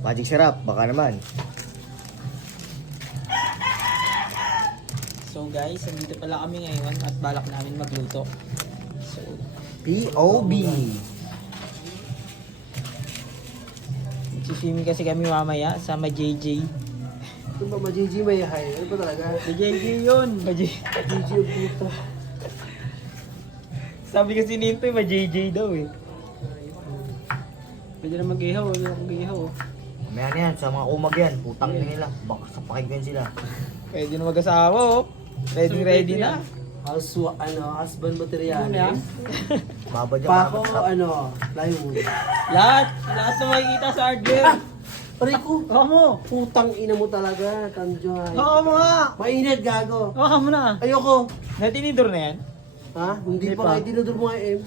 Magic syrup, baka naman. So guys, nandito pala kami ngayon at balak namin magluto. So, POB. magsiswimming kasi kami mamaya sa JJ. Ito ba ma-GG may hay? Ano ba talaga? JJ yun! GG yung puto. Sabi kasi nito JJ daw eh. Pwede na mag-ihaw, pwede na mag-ihaw. Mamaya na yan, sa mga umag yan. Putang na nila. Baka sa pakinggan sila. Pwede na mag-asawa oh. Ready na. Husband material. Baba dyan. Pako, plywood. Lahat na makikita sa hardware. Pare ko, Hawa mo. putang ina mo talaga, Tanjoy. Hawa mo nga. Mainit, gago. Hawa mo na. Ayoko. Natinidor na yan. Ha? Hindi Hindi pa pa. kayo dinudor mo nga, M.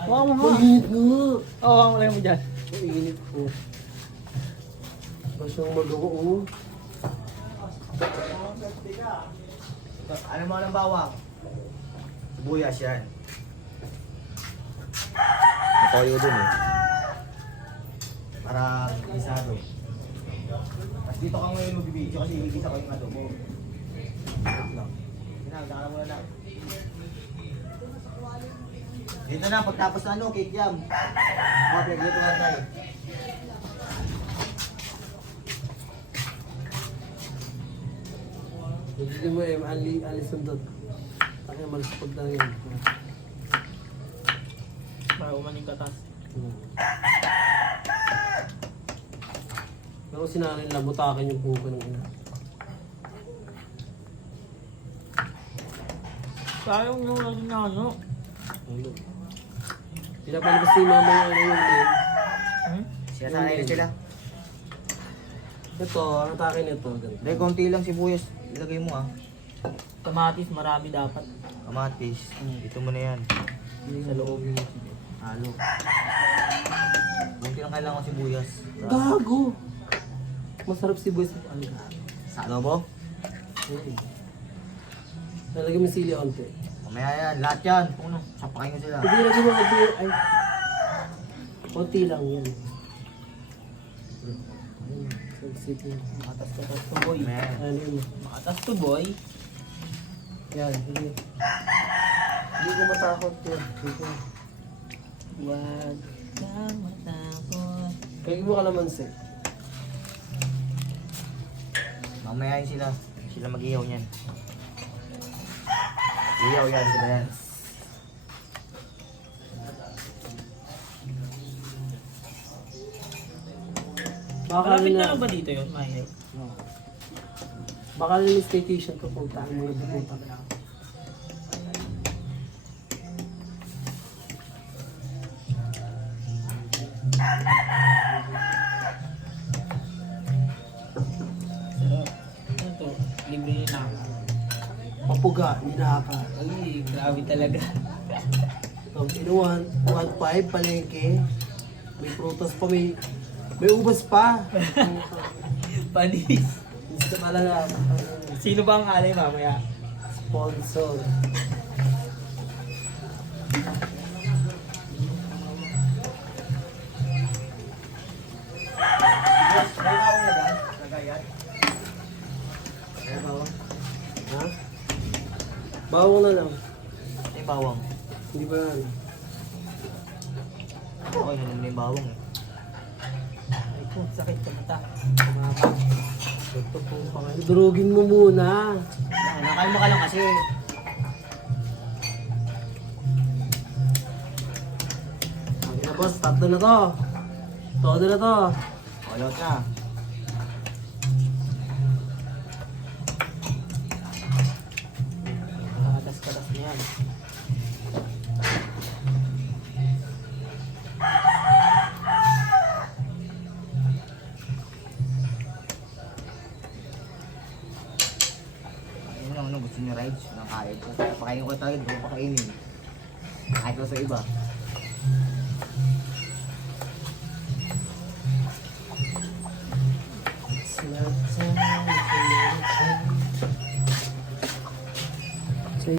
Hawa mo nga. Mainit nga. Hawa mo lang mo dyan. Mainit ko. Masyang magawa, oh. Ano mga ng bawang? Sibuyas yan. Matoyo dun eh. Para isado. Tapos dito ka ngayon mag-video kasi igigisa ko yung adobo. Wait lang. Ginagawa mo na lang. Dito na, pagtapos na cake jam. Okay, dito na tayo. Hindi mo, M. Ali sundot. Taka malasapag na yan. Para umaning katas. Ako sinanay nila, butakin yung puko ng ina. Sayang yung lagi na ano. Ano? Pinapalabas ni mama yung M. Sinasanay na sila. Ito, ang atake nito. Ganito. Dahil konti lang sibuyas. Ilagay mo ah. Kamatis, marami dapat. Kamatis. Ito mo na yan. Sa loob. Halo. Konti lang kailangan ko sibuyas. Gago! Masarap si boy sa alga. Sa adobo? Nalagyan mo yung sili onte. Mamaya yan. Lahat yan. Kung ano, sapakin ko sila. Hindi lagi mo mag- ay. Konti lang yan. Sige. Makatas-katas to boy. Mamaya yan. Ano yun? Makatas to boy. Yan, sige. Hindi ko matakot yun. Sige. Huwag kang matakot. Kaya mo kalamansi. Mamaya yan sila. Sila mag-ihaw niyan. Ihaw yan sila yan. Malapit na lang ba dito yun, Mahir? Baka na yung staycation ko po. Tayo mo nagpupunta na. Sarap. Ano to? Libre na ako. Papuga, hindi nakaka. Ay, grabe talaga. So, inuwan, 1.5 palengke. May prutas pa, may ubas pa. Panis. Gusto talaga. Sino ba ang alay mamaya? Sponsor. May bawang na dyan. Lagayan. May bawang. Ha? Bawang na lang. May bawang. Hindi ba yan? Okay, naman yung bawang eh. Ay ko, sakit ka mata. Ito po pa kayo. Durugin mo muna. Nakalma ka lang kasi. Okay na boss, tatlo na to. Todo na to. Kulot na. Makatas-katas na yan. Ayun lang, gusto niyo rides? Nakain ko. Pakainin ko tayo, doon pakainin. Kahit ko sa iba.